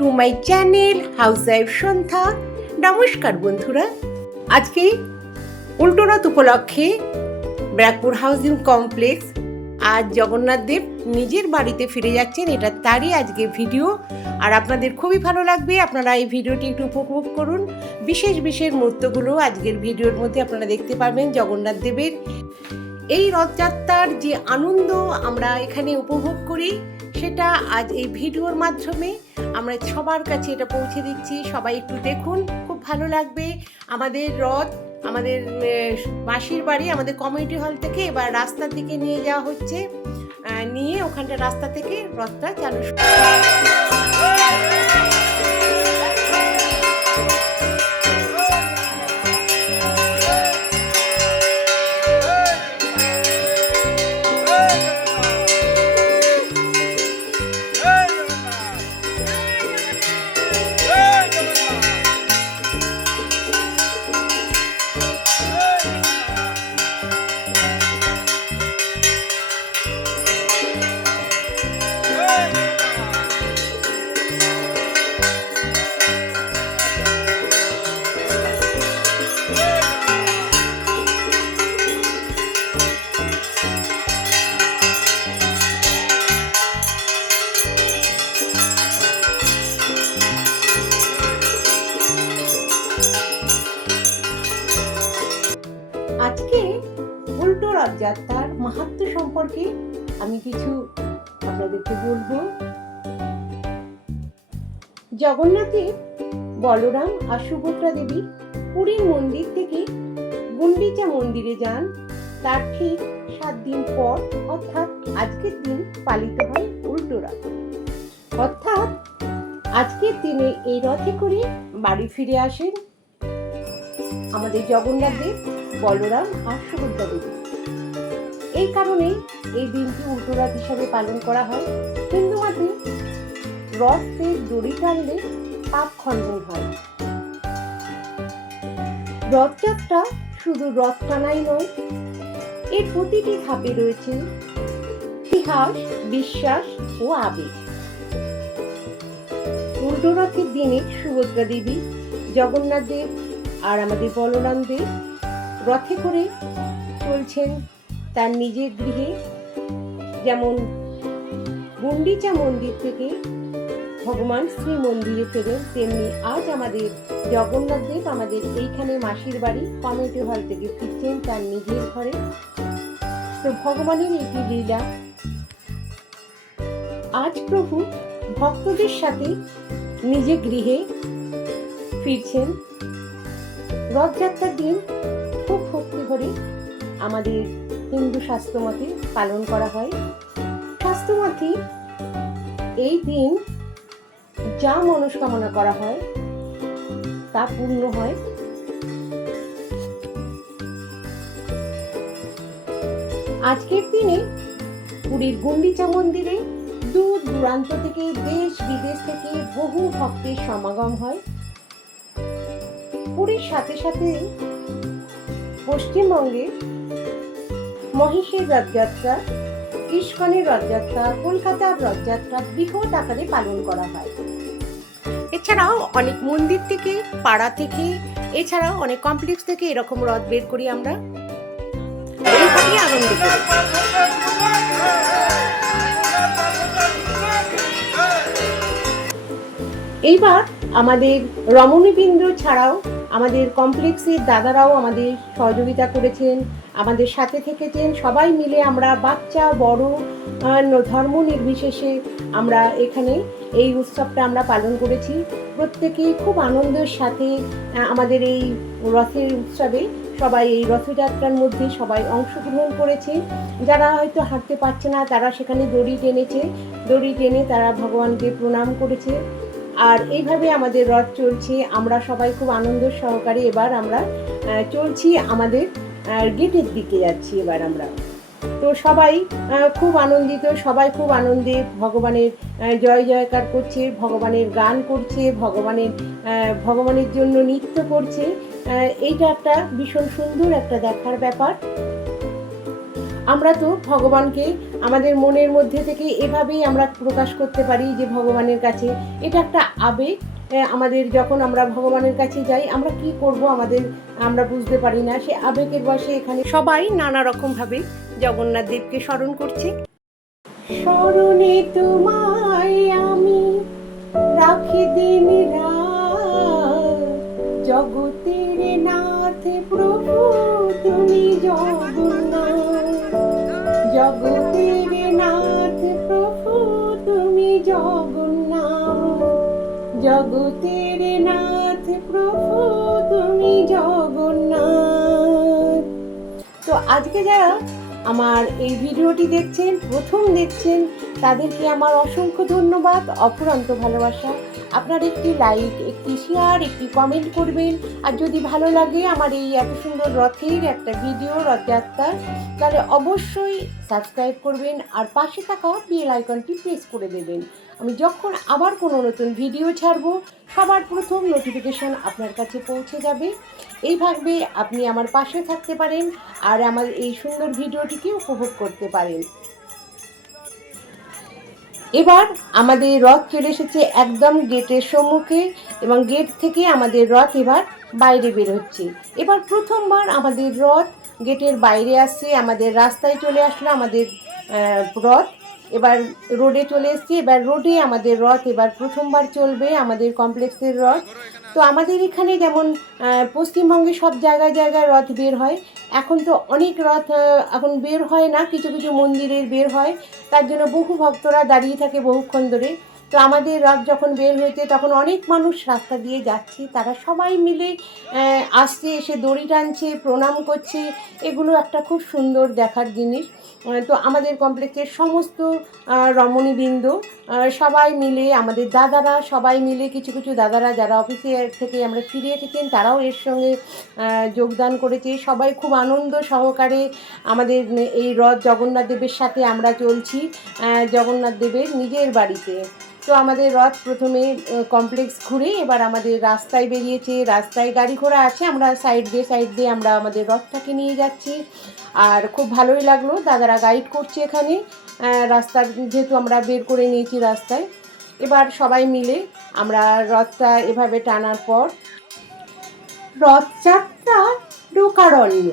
To my channel housewife Sandhya নমস্কার বন্ধুরা। আজকে উল্টোরথ উপলক্ষে ব্যারাকপুর হাউজিং কমপ্লেক্স আজ জগন্নাথ দেব নিজের বাড়িতে ফিরে যাচ্ছেন। এটা তারই আজকে ভিডিও। আর আপনাদের খুবই ভালো লাগবে। আপনারা এই ভিডিওটি একটু উপভোগ করুন। বিশেষ বিশেষ মুহূর্তগুলো আজকের ভিডিওর মধ্যে আপনারা দেখতে পারবেন জগন্নাথ দেবের। এই রথযাত্রার যে আনন্দ আমরা এখানে উপভোগ করি সেটা আজ এই ভিডিওর মাধ্যমে আমরা সবার কাছে এটা পৌঁছে দিচ্ছি। সবাই একটু দেখুন, খুব ভালো লাগবে। আমাদের রথ, আমাদের মাসির বাড়ি, আমাদের কমিউনিটি হল থেকে এবার রাস্তার দিকে নিয়ে যাওয়া হচ্ছে। নিয়ে ওখানটা রাস্তা থেকে রথটা চালু বলব? জগন্নাথের বলরাম আর সুভদ্রা দেবী পুরীর মন্দির থেকে গুন্ডিচা মন্দিরে যান। তার ঠিক সাত দিন পর অর্থাৎ আজকের দিন পালিত হয় উল্টো রথ। অর্থাৎ আজকের দিনে এই রথে করে বাড়ি ফিরে আসেন আমাদের জগন্নাথ দেব, বলরাম আর সুভদ্রা দেবী। এই কারণেই এই দিনটি উল্টোরাত হিসাবে পালন করা হয়। হিন্দু মতে রথে দড়ি টানলে পাপ খণ্ডন হয়। রথযাত্রা শুধু রথ টানাই নয়, এর প্রতিটি ধাপে রয়েছে ইতিহাস, বিশ্বাস ও আবেগ। উল্টো রথের দিনে সুভদ্রা দেবী, জগন্নাথ দেব আর আমাদের বলরাম দেব রথে করে চলছেন তার নিজের গৃহে, যেমন গুন্ডিচা মন্দির থেকে ভগবান শ্রী মন্দিরে ফেরেন, তেমনি আজ আমাদের জগন্নাথ দেব আমাদের এইখানে মাসির বাড়ি কমিউনিটি হল থেকে ফিরছেন তার নিজের ঘরে। তো ভগবানের এটি লীলা, আজ প্রভু ভক্তদের সাথে নিজে গৃহে ফিরছেন। রথযাত্রার দিন খুব ভক্তি করে আমাদের হিন্দু শাস্ত্র পালন করা হয়। শাস্ত্র এই দিন যা মনস্কামনা করা হয়, তা পূর্ণ হয়। আজকের দিনে পুরীর গুন্ডিচা মন্দিরে দূর দূরান্ত থেকে দেশ বিদেশ থেকে বহু ভক্তের সমাগম হয়। পুরীর সাথে সাথে পশ্চিমবঙ্গে মহিষের রথযাত্রা, ইস্কনের রথযাত্রা, কলকাতার রথযাত্রা বৃহৎ আকারে পালন করা হয়। এছাড়াও অনেক মন্দির থেকে, পাড়া থেকে, এছাড়াও অনেক কমপ্লেক্স থেকে এরকম রথ বের করি আমরা। আনন্দ করি। এইবার আমাদের রমণীবৃন্দ ছাড়াও আমাদের কমপ্লেক্সের দাদারাও আমাদের সহযোগিতা করেছেন, আমাদের সাথে থেকেছেন। সবাই মিলে আমরা বাচ্চা, বড় ধর্ম নির্বিশেষে আমরা এখানে এই উৎসবটা আমরা পালন করেছি। প্রত্যেকেই খুব আনন্দের সাথে আমাদের এই রথের উৎসবে সবাই এই রথযাত্রার মধ্যে সবাই অংশগ্রহণ করেছে। যারা হয়তো হাঁটতে পারছে না, তারা সেখানে দড়ি টেনেছে। দড়ি টেনে তারা ভগবানকে প্রণাম করেছে। আর এইভাবে আমাদের রথ চলছে। আমরা সবাই খুব আনন্দ সহকারে এবার আমরা চলছি আমাদের গেটের দিকে যাচ্ছি এবার আমরা। তো সবাই খুব আনন্দিত, সবাই খুব আনন্দে ভগবানের জয় জয়কার করছে, ভগবানের গান করছে, ভগবানের ভগবানের জন্য নৃত্য করছে। এইটা একটা ভীষণ সুন্দর একটা দেখার ব্যাপার। আমরা তো ভগবানকে আমাদের মনের মধ্যে থেকে এভাবেই আমরা প্রকাশ করতে পারি যে ভগবানের কাছে। এটা একটা আবেগ আমাদের যখন আমরা ভগবানের কাছে যাই, আমরা কি করব আমাদের আমরা বুঝতে পারি না। সে আবেগের বসে এখানে সবাই নানা রকম ভাবে জগন্নাথ দেবকে স্মরণ করছে। স্মরণে তোমায় আমি রাখি দিন জগতের নাথ প্রভু, তুমি জগন্নাথ। তো আজকে যারা আমার এই ভিডিওটি দেখছেন, প্রথম দেখছেন, তাদেরকে আমার অসংখ্য ধন্যবাদ, অফুরন্ত ভালোবাসা। আপনার একটি লাইক একটি শেয়ার একটি কমেন্ট করবেন। আর যদি ভালো লাগে আমার এই এত সুন্দর রথের একটা ভিডিও রথযাত্রার তাহলে অবশ্যই সাবস্ক্রাইব করবেন আর পাশে থাকা বেল আইকনটি প্রেস করে দেবেন। আমি যখন আবার কোনো নতুন ভিডিও ছাড়বো, সবার প্রথম নোটিফিকেশন আপনার কাছে পৌঁছে যাবে। এইভাবে আপনি আমার পাশে থাকতে পারেন আর আমার এই সুন্দর ভিডিওটিকে উপভোগ করতে পারেন। এবার আমাদের রথ চলে এসেছে একদম গেটের সম্মুখে এবং গেট থেকে আমাদের রথ এবার বাইরে বের হচ্ছে। এবার প্রথমবার আমাদের রথ গেটের বাইরে আসছে, আমাদের রাস্তায় চলে আসলো আমাদের রথ। এবার রোডে চলে এসেছি, এবার রোডে আমাদের রথ এবার প্রথমবার চলবে, আমাদের কমপ্লেক্সের রথ। তো আমাদের এখানে যেমন পশ্চিমবঙ্গে সব জায়গায় জায়গায় রথ বের হয়। এখন তো অনেক রথ এখন বের হয় না, কিছু কিছু মন্দিরের বের হয়। তার জন্য বহু ভক্তরা দাঁড়িয়ে থাকে বহুক্ষণ ধরে। তো আমাদের রথ যখন বের হয়েছে, তখন অনেক মানুষ রাস্তা দিয়ে যাচ্ছে। তারা সবাই মিলে আসছে, এসে দড়ি টানছে, প্রণাম করছে। এগুলো একটা খুব সুন্দর দেখার জিনিস। তো আমাদের কমপ্লেক্সের সমস্ত রমণীবৃন্দ সবাই মিলে, আমাদের দাদারা সবাই মিলে, কিছু কিছু দাদারা যারা অফিসে থেকে আমরা ফিরে এসেছেন, তারাও এর সঙ্গে যোগদান করেছে। সবাই খুব আনন্দ সহকারে আমাদের এই রথ জগন্নাথ দেবের সাথে আমরা চলছি। জগন্নাথ দেবের নিজের বাড়িতে। তো আমাদের রথ প্রথমে কমপ্লেক্স ঘুরে এবার আমাদের রাস্তায় বেরিয়েছে। রাস্তায় গাড়ি ঘোড়া আছে, আমরা সাইড দিয়ে সাইড দিয়ে আমরা আমাদের রথটাকে নিয়ে যাচ্ছি। আর খুব ভালোই লাগল, দাদারা গাইড করছে এখানে। রাস্তার যেহেতু আমরা বের করে নিয়েছি রাস্তায়। এবার সবাই মিলে আমরা রথটা এভাবে টানার পর রথযাত্রা লোকারণ্য,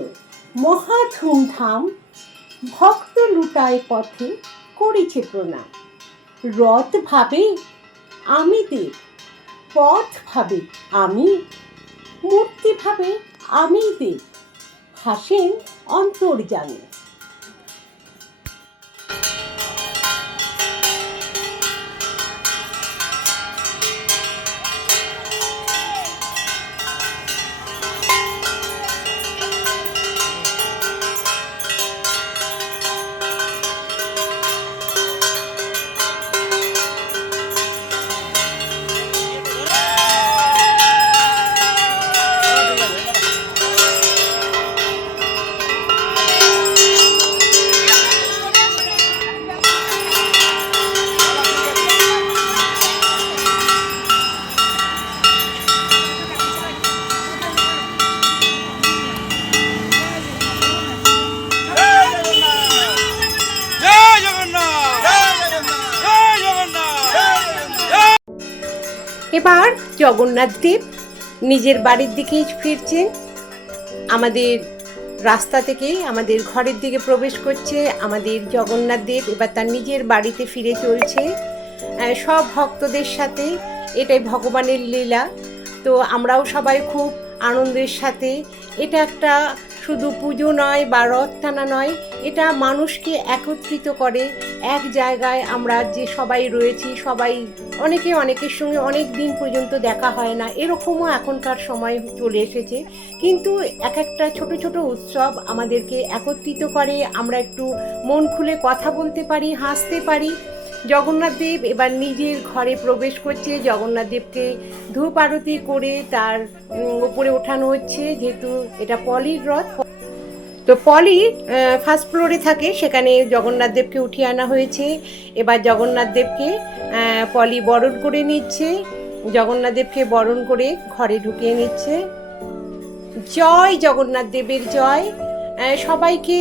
মহা ধুমধাম, ভক্ত লুটায় পথে করেছে প্রণাম। রথ ভাবে আমি দেব পথ ভাবে আমি মূর্তি ভাবে আমি দেব হাসেন অন্তর্জানে এবার জগন্নাথ দেব নিজের বাড়ির দিকেই ফিরছেন। আমাদের রাস্তা থেকে আমাদের ঘরের দিকে প্রবেশ করছে। আমাদের জগন্নাথ দেব এবার তার নিজের বাড়িতে ফিরে চলছে। সব ভক্তদের সাথে এটাই ভগবানের লীলা। তো আমরাও সবাই খুব আনন্দের সাথে। এটা একটা শুধু পুজো নয় বা রথ টানা নয়, এটা মানুষকে একত্রিত করে। এক জায়গায় আমরা যে সবাই রয়েছি, সবাই অনেকে অনেকের সঙ্গে অনেক দিন পর্যন্ত দেখা হয় না, এরকমও এখনকার সময় চলে এসেছে। কিন্তু এক একটা ছোট ছোট উৎসব আমাদেরকে একত্রিত করে, আমরা একটু মন খুলে কথা বলতে পারি, হাসতে পারি। জগন্নাথ দেব এবার নিজের ঘরে প্রবেশ করছে। জগন্নাথ দেবকে ধূপ আরতি করে তার উপরে ওঠানো হচ্ছে। যেহেতু এটা পলির রথ, তো পলি ফার্স্ট ফ্লোরে থাকে। সেখানে জগন্নাথ দেবকে উঠিয়ে আনা হয়েছে। এবার জগন্নাথ দেবকে পলি বরণ করে নিচ্ছে। জগন্নাথ দেবকে বরণ করে ঘরে ঢুকিয়ে নিচ্ছে। জয় জগন্নাথ দেবের জয়। সবাইকে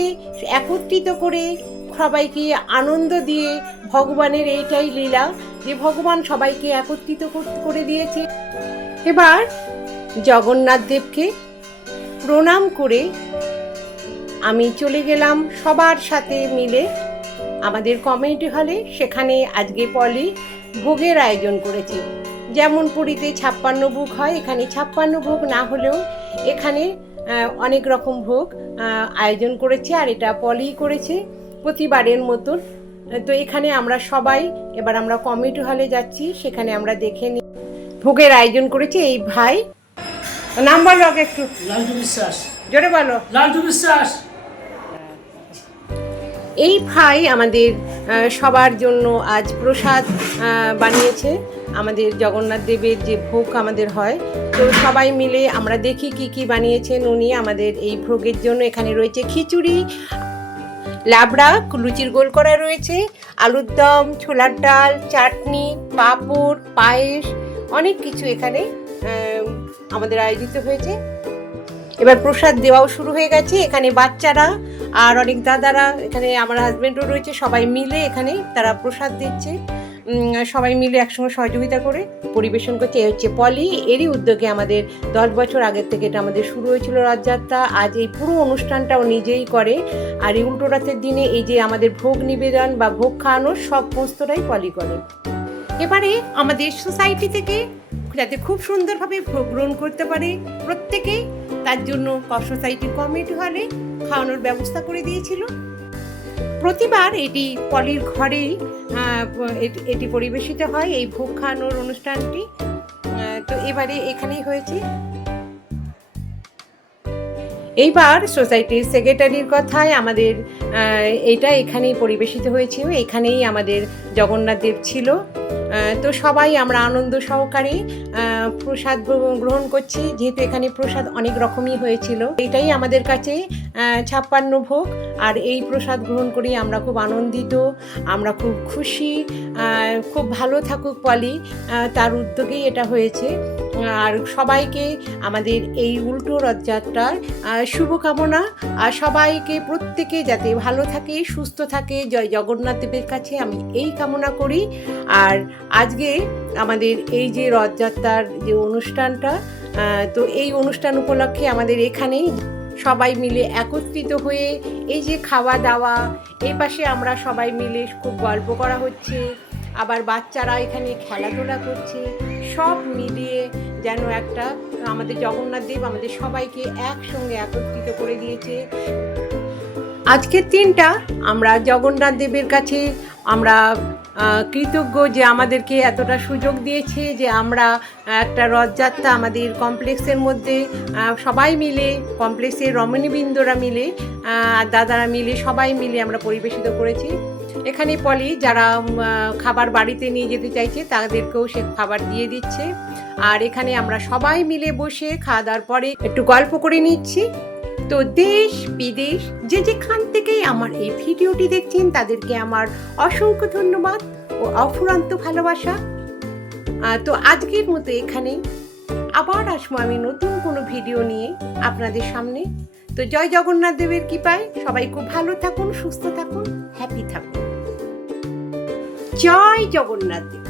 একত্রিত করে সবাইকে আনন্দ দিয়ে ভগবানের এইটাই লীলা যে ভগবান সবাইকে একত্রিত করে দিয়েছে। এবার জগন্নাথ দেবকে প্রণাম করে আমি চলে গেলাম সবার সাথে মিলে আমাদের কমিউনিটি হলে। সেখানে আজকে পলি ভোগের আয়োজন করেছে। যেমন পুরীতে ছাপ্পান্ন ভোগ হয়, এখানে ছাপ্পান্ন ভোগ না হলেও এখানে অনেক রকম ভোগ আয়োজন করেছে। আর এটা পলি করেছে। প্রতিবারের মতন। তো এখানে আমরা সবাই এবার আমরা কমিটি হলে যাচ্ছি সেখানে আমরা দেখে নিই ভোগের আয়োজন করেছে এই ভাই। নাম বলো আগে একটু। লালটু বিশ্বাস। জোরে বলো। লালটু বিশ্বাস। এই ভাই আমাদের সবার জন্য আজ প্রসাদ বানিয়েছে। আমাদের জগন্নাথ দেবের যে ভোগ আমাদের হয়। তো সবাই মিলে আমরা দেখি কি কি বানিয়েছেন উনি। আমাদের এই ভোগের জন্য এখানে রয়েছে খিচুড়ি লাবড়া লুচির গোল করা রয়েছে, আলুর দম, ছোলার ডাল, চাটনি, পাঁপড়, পায়েস, অনেক কিছু এখানে আমাদের আয়োজিত হয়েছে। এবার প্রসাদ দেওয়াও শুরু হয়ে গেছে, এখানে বাচ্চারা আর অনেক দাদারা, এখানে আমার হাজব্যান্ডও রয়েছে, সবাই মিলে এখানে তারা প্রসাদ দিচ্ছে। সবাই মিলে একসঙ্গে সহযোগিতা করে পরিবেশন করছে। এই হচ্ছে পলি। এরই উদ্যোগে আমাদের দশ বছর আগের থেকে এটা আমাদের শুরু হয়েছিল রথযাত্রা। আজ এই পুরো অনুষ্ঠানটাও নিজেই করে। আর এই উল্টো রাতের দিনে এই যে আমাদের ভোগ নিবেদন বা ভোগ খাওয়ানোর সব সমস্তটাই পলি করে। এবারে আমাদের সোসাইটি থেকে যাতে খুব সুন্দরভাবে ভোগ গ্রহণ করতে পারে প্রত্যেকেই তার জন্য সোসাইটির কমিটি হলে খাওয়ানোর ব্যবস্থা করে দিয়েছিল। প্রতিবার এটি পলির ঘরেই এটি- পরিবেশিত হয়, এই ভোগ খাওয়ানোর অনুষ্ঠানটি। তো এবারে এখানেই হয়েছে। এইবার সোসাইটির সেক্রেটারির কথায় আমাদের এটা এখানেই পরিবেশিত হয়েছিল এখানেই আমাদের জগন্নাথ দেব ছিল। তো সবাই আমরা আনন্দ সহকারে প্রসাদ গ্রহণ করছি, যেহেতু এখানে প্রসাদ অনেক রকমই হয়েছিল। এটাই আমাদের কাছে ছাপ্পান্ন ভোগ, আর এই প্রসাদ গ্রহণ করি আমরা খুব আনন্দিত, আমরা খুব খুশি খুব ভালো থাকুক পলি তার উদ্যোগেই এটা হয়েছে। আর সবাইকে আমাদের এই উল্টো রথযাত্রার শুভকামনা। আর সবাইকে প্রত্যেকে যাতে ভালো থাকে, সুস্থ থাকে, জয় জগন্নাথ দেবের কাছে আমি এই কামনা করি। আর আজকে আমাদের এই যে রথযাত্রার যে অনুষ্ঠানটা তো এই অনুষ্ঠান উপলক্ষে আমাদের এখানেই সবাই মিলে একত্রিত হয়ে এই যে খাওয়া দাওয়া এই পাশে আমরা সবাই মিলে খুব গল্প করা হচ্ছে। আবার বাচ্চারা এখানে খেলাধুলা করছে। সব মিলিয়ে যেন একটা আমাদের জগন্নাথ দেব আমাদের সবাইকে একসঙ্গে একত্রিত করে দিয়েছে। আজকের দিনটা আমরা জগন্নাথ দেবের কাছে আমরা কৃতজ্ঞ যে আমাদেরকে এতটা সুযোগ দিয়েছে যে আমরা একটা রথযাত্রা আমাদের কমপ্লেক্সের মধ্যে সবাই মিলে, কমপ্লেক্সের রমণীবৃন্দরা মিলে দাদারা মিলে, সবাই মিলে আমরা পরিবেশিত করেছি। এখানে পলি যারা খাবার বাড়িতে নিয়ে যেতে চাইছে, তাদেরকেও সে খাবার দিয়ে দিচ্ছে। আর এখানে আমরা সবাই মিলে বসে খাওয়া দাওয়ার পরে একটু গল্প করে নিচ্ছি। তো দেশ, বিদেশ, যে যেখান থেকেই আমার এই ভিডিওটি দেখছেন, তাদেরকে আমার অসংখ্য ধন্যবাদ ও অফুরান্ত ভালোবাসা। তো আজকের মতো এখানেই। আবার আসব আমি নতুন কোনো ভিডিও নিয়ে আপনাদের সামনে। তো জয় জগন্নাথ দেবের কৃপায় সবাই খুব ভালো থাকুন, সুস্থ থাকুন, হ্যাপি থাকুন। জয় জগন্নাথ